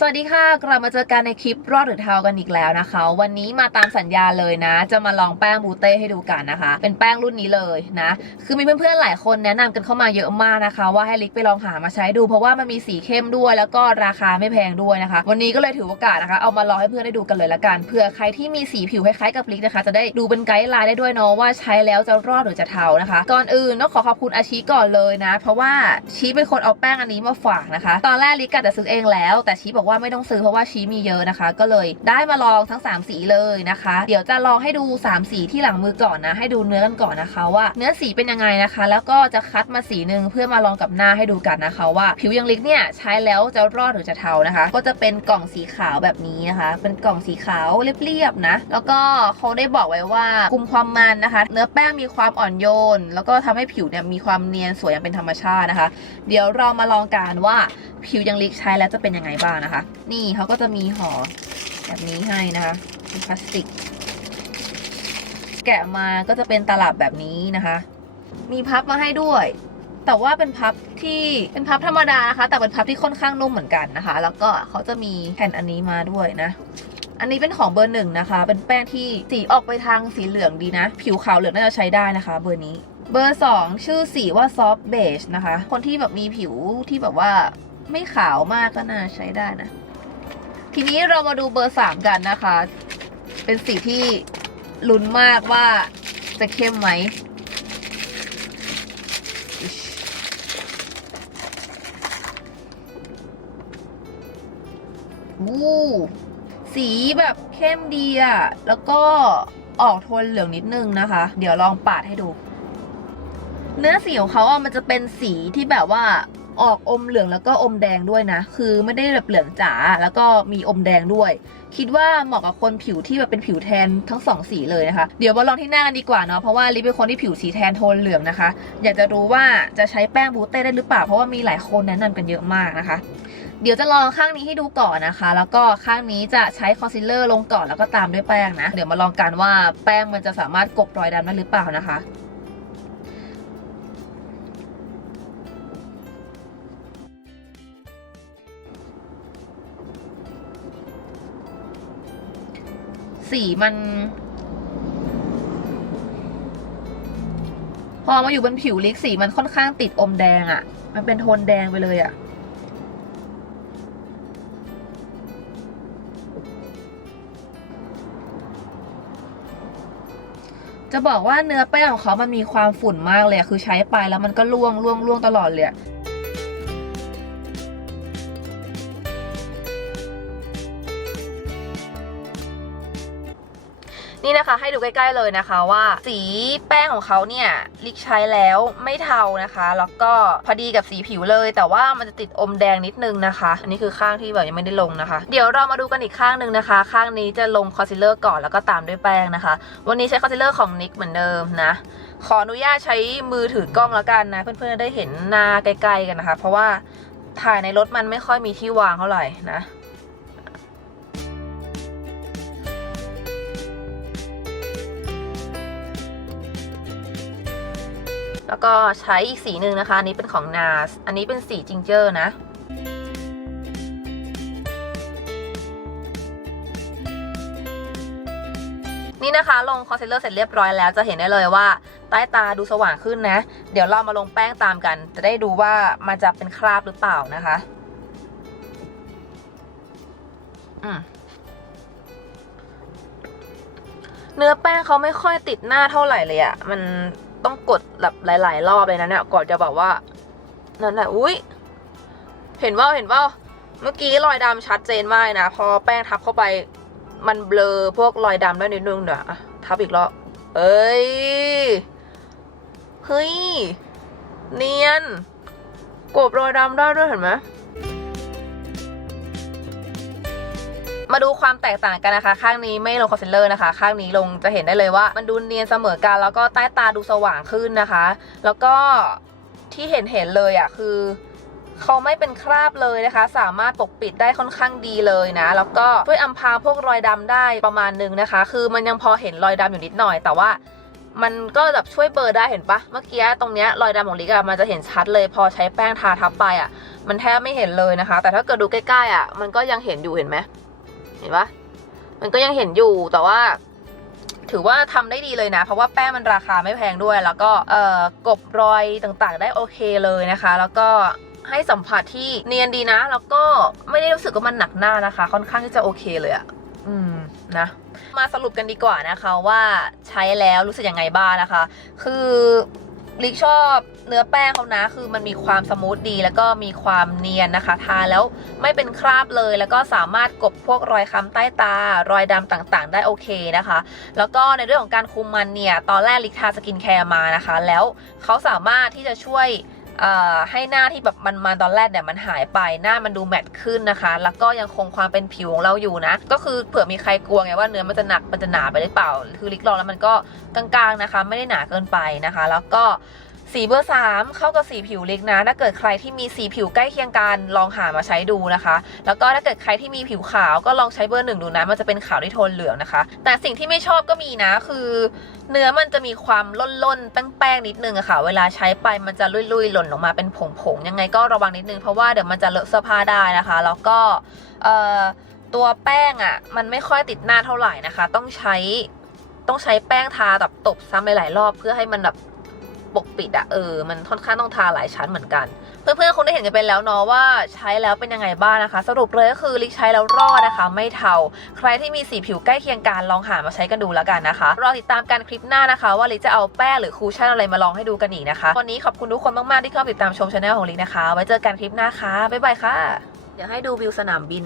สวัสดีค่ะ กลับมาเจอกันในคลิปรอดหรือเทากันอีกแล้วนะคะ วันนี้มาตามสัญญาเลยนะ จะมาลองแป้งบูเต้ให้ดูกันนะคะ เป็นแป้งรุ่นนี้เลยนะ คือมีเพื่อนๆหลายคนแนะนำกันเข้ามาเยอะมากนะคะ ว่าให้ลิกไปลองหามาใช้ดู เพราะว่ามันมีสีเข้มด้วย แล้วก็ราคาไม่แพงด้วยนะคะ วันนี้ก็เลยถือโอกาสนะคะ เอามาลองให้เพื่อนได้ดูกันเลยละกันเผื่อใครที่มีสีผิวคล้ายๆกับลิกนะคะ จะได้ดูเป็นไกด์ไลน์ได้ด้วยเนาะว่าใช้แล้วจะรอดหรือจะเทานะคะก่อนอื่นต้องขอขอบคุณอาชีก่อนเลยนะ เพราะว่าชีเป็นคนเอาแป้งอันนี้มาฝากนะคะ ตอนแรกลิกกะจะซื้อเองแล้ว แต่ชีบอกว่าไม่ต้องซื้อเพราะว่าชี้มีเยอะนะคะ ก็เลยได้มาลองทั้ง 3 สีเลยนะคะ เดี๋ยวจะลองให้ดู 3 สีที่หลังมือก่อนนะ ให้ดูเนื้อกันก่อนนะคะว่าเนื้อสีเป็นยังไงนะคะ แล้วก็จะคัดมาสีหนึ่งเพื่อมาลองกับหน้าให้ดูกันนะคะ ว่าผิวยังลิกเนี่ยใช้แล้วจะรอดหรือจะเทานะคะ ก็จะเป็นกล่องสีขาวแบบนี้นะคะ เป็นกล่องสีขาวเรียบๆนะ แล้วก็เขาได้บอกไว้ว่าคุมความมันนะคะ เนื้อแป้งมีความอ่อนโยน แล้วก็ทำให้ผิวเนี่ยมีความเนียนสวยอย่างเป็นธรรมชาตินะคะ เดี๋ยวเรามาลองกันว่าผิวยังลิกใช้แล้วจะเป็นยังไงบ้างนะคะนี่เขาก็จะมีห่อแบบนี้ให้นะคะเป็นพลาสติก แกะมาก็จะเป็นตลับแบบนี้นะคะ มีพับมาให้ด้วย แต่ว่าเป็นพับที่เป็นพับธรรมดานะคะ แต่เป็นพับที่ค่อนข้างนุ่มเหมือนกันนะคะ แล้วก็เขาจะมีแผ่นอันนี้มาด้วยนะอันนี้เป็นของเบอร์หนึ่งนะคะ เป็นแป้งที่สีออกไปทางสีเหลืองดีนะ ผิวขาวเหลืองน่าจะใช้ได้นะคะ เบอร์นี้ เบอร์สองชื่อสีว่าซอฟเบจนะคะ คนที่แบบมีผิวที่แบบว่า ไม่ขาวมากก็น่าใช้ได้นะ ทีนี้เรามาดูเบอร์สามกันนะคะ เป็นสีที่ลุ้นมากว่าจะเข้มไหม วู้สีแบบเข้มดีอะแล้วก็ออกโทนเหลืองนิดนึงนะคะ เดี๋ยวลองปาดให้ดู เนื้อสีของเขาอะมันจะเป็นสีที่แบบว่า ออกอมเหลืองแล้วก็อมแดงด้วยนะ คือไม่ได้แบบเหลืองจ๋าแล้วก็มีอมแดงด้วย คิดว่าเหมาะกับคนผิวที่แบบเป็นผิวแทนทั้งสองสีเลยนะคะ เดี๋ยวมาลองที่หน้ากันดีกว่าเนาะ เพราะว่าลิปเป็นคนที่ผิวสีแทนโทนเหลืองนะคะ อยากจะรู้ว่าจะใช้แป้งบูเต้ได้หรือเปล่า เพราะว่ามีหลายคนแนะนำกันเยอะมากนะคะ เดี๋ยวจะลองข้างนี้ให้ดูก่อนนะคะ แล้วก็ข้างนี้จะใช้คอนซีลเลอร์ลงก่อนแล้วก็ตามด้วยแป้งนะ เดี๋ยวมาลองกันว่าแป้งมันจะสามารถกบรอยดำได้หรือเปล่านะคะ สีมัน พอมาอยู่บนผิวลิกสีมันค่อนข้างติดอมแดงอะ่ะ มันเป็นโทนแดงไปเลยอะ่ะจะบอกว่าเนื้อแป้งของเขามันมีความฝุ่นมากเลยอะคือใช้ไปแล้วมันก็ร่วงร่วงร่วงตลอดเลย นี่นะคะให้ดูใกล้ๆเลยนะคะว่า สีแป้งของเขาเนี่ยลิกใช้แล้วไม่เทานะคะ แล้วก็พอดีกับสีผิวเลย แต่ว่ามันจะติดอมแดงนิดนึงนะคะ อันนี้คือข้างที่แบบยังไม่ได้ลงนะคะ เดี๋ยวเรามาดูกันอีกข้างหนึ่งนะคะ ข้างนี้จะลงคอนซีลเลอร์ก่อนแล้วก็ตามด้วยแป้งนะคะ วันนี้ใช้คอนซีลเลอร์ของนิกเหมือนเดิมนะขออนุญาตใช้มือถือกล้องแล้วกันนะ เพื่อนๆได้เห็นหน้าใกล้ๆกันนะคะ เพราะว่าถ่ายในรถมันไม่ค่อยมีที่วางเท่าไหร่นะ แล้วก็ใช้อีกสีหนึ่งนะคะ อันนี้เป็นของ NARS อันนี้เป็นสีจิงเจอร์นะนี่นะคะ ลงคอนซีลเลอร์เสร็จเรียบร้อยแล้วจะเห็นได้เลยว่า ใต้ตาดูสว่างขึ้นนะ เดี๋ยวเรามาลงแป้งตามกัน จะได้ดูว่ามันจะเป็นคราบหรือเปล่านะคะ เนื้อแป้งเขาไม่ค่อยติดหน้าเท่าไหร่เลยอะมัน ต้องกดแบบหลาย ๆ รอบเลยนะเนี่ยก่อนจะแบบว่านั่นแหละอุ้ยเห็นว่าเห็นว่าเมื่อกี้รอยดำชัดเจนมากนะ พอแป้งทับเข้าไป มันเบลอพวกรอยดำได้นิดนึงเดี๋ยวทับอีกรอบเอ้ยเฮ้ยเนียนกบรอยดำได้ด้วยเห็นไหม มาดูความแตกต่างกันนะคะ ข้างนี้ไม่ลงคอนซีลเลอร์นะคะ ข้างนี้ลงจะเห็นได้เลยว่า มันดูเนียนเสมอกันแล้วก็ใต้ตาดูสว่างขึ้นนะคะ แล้วก็ที่เห็นเห็นเลยอะคือเขาไม่เป็นคราบเลยนะคะ สามารถปกปิดได้ค่อนข้างดีเลยนะ แล้วก็ช่วยอำพรางพวกรอยดำได้ประมาณนึงนะคะ คือมันยังพอเห็นรอยดำอยู่นิดหน่อย แต่ว่ามันก็แบบช่วยเบลอร์ได้เห็นปะเมื่อกี้ตรงเนี้ยรอยดำของลิกอะมันจะเห็นชัดเลย พอใช้แป้งทาทับไปอะมันแทบไม่เห็นเลยนะคะ แต่ถ้าเกิดดูใกล้ๆอะมันก็ยังเห็นอยู่เห็นไหม เห็นปะมันก็ยังเห็นอยู่แต่ว่า ถือว่าทำได้ดีเลยนะ เพราะว่าแป้งมันราคาไม่แพงด้วย แล้วก็เอ่อกบรอยต่างๆ ได้โอเคเลยนะคะ แล้วก็ให้สัมผัสที่เนียนดีนะ แล้วก็ไม่ได้รู้สึกว่ามันหนักหน้านะคะ ค่อนข้างที่จะโอเคเลยอะอืมนะมาสรุปกันดีกว่านะคะว่าใช้แล้วรู้สึกยังไงบ้างนะคะ คือ ลิกชอบเนื้อแป้งเขานะ คือมันมีความสมูทดี แล้วก็มีความเนียนนะคะ ทาแล้วไม่เป็นคราบเลย แล้วก็สามารถกบพวกรอยค้ำใต้ตา รอยดำต่างๆ ได้โอเคนะคะ แล้วก็ในเรื่องของการคุมมันเนี่ย ตอนแรกลิกทาสกินแคร์มานะคะ แล้วเขาสามารถที่จะช่วย ให้หน้าที่แบบมันมาตอนแรกเนี่ยมันหายไปหน้ามันดูแมตต์ขึ้นนะคะ แล้วก็ยังคงความเป็นผิวของเราอยู่นะ ก็คือเผื่อมีใครกลัวไงว่าเนื้อมันจะหนักมันจะหนาไปหรือเปล่า คือลิกลองแล้วมันก็กลางๆนะคะ ไม่ได้หนาเกินไปนะคะ แล้วก็ สีเบอร์ 3 เข้ากับสีผิวเลิกนะถ้าเกิดใครที่มีสีผิวใกล้เคียงกันลองหามาใช้ดูนะคะ แล้วก็ถ้าเกิดใครที่มีผิวขาวก็ลองใช้เบอร์หนึ่งดูนะ มันจะเป็นขาวที่โทนเหลืองนะคะ แต่สิ่งที่ไม่ชอบก็มีนะคือ เนื้อมันจะมีความล่นๆแป้งๆนิดนึงอะค่ะ เวลาใช้ไปมันจะลุยๆหล่นออกมาเป็นผงๆยังไงก็ระวังนิดนึงเพราะว่าเดี๋ยวมันจะเลอะเสื้อผ้าได้นะคะ แล้วก็เอ่อตัวแป้งอะมันไม่ค่อยติดหน้าเท่าไหร่นะคะ ต้องใช้ต้องใช้แป้งทาแบบตบซ้ำหลายๆรอบเพื่อให้มันแบบ ปกปิดอะเออ มันค่อนข้างต้องทาหลายชั้นเหมือนกัน เพื่อนๆคงได้เห็นกันไปแล้วเนาะว่าใช้แล้วเป็นยังไงบ้างนะคะ สรุปเลยก็คือลิกใช้แล้วรอดนะคะ ไม่เทา ใครที่มีสีผิวใกล้เคียงกันลองหามาใช้กันดูแล้วกันนะคะรอติดตามกันคลิปหน้านะคะ ว่าลิกจะเอาแป้งหรือคูชั่นอะไรมาลองให้ดูกันอีกนะคะวันนี้ขอบคุณทุกคนมากๆที่เข้าติดตามชมช anel ของลิกนะคะ ไว้เจอกันคลิปหน้าค่ะบ๊ายบายค่ะ เดี๋ยวให้ดูวิวสนามบิน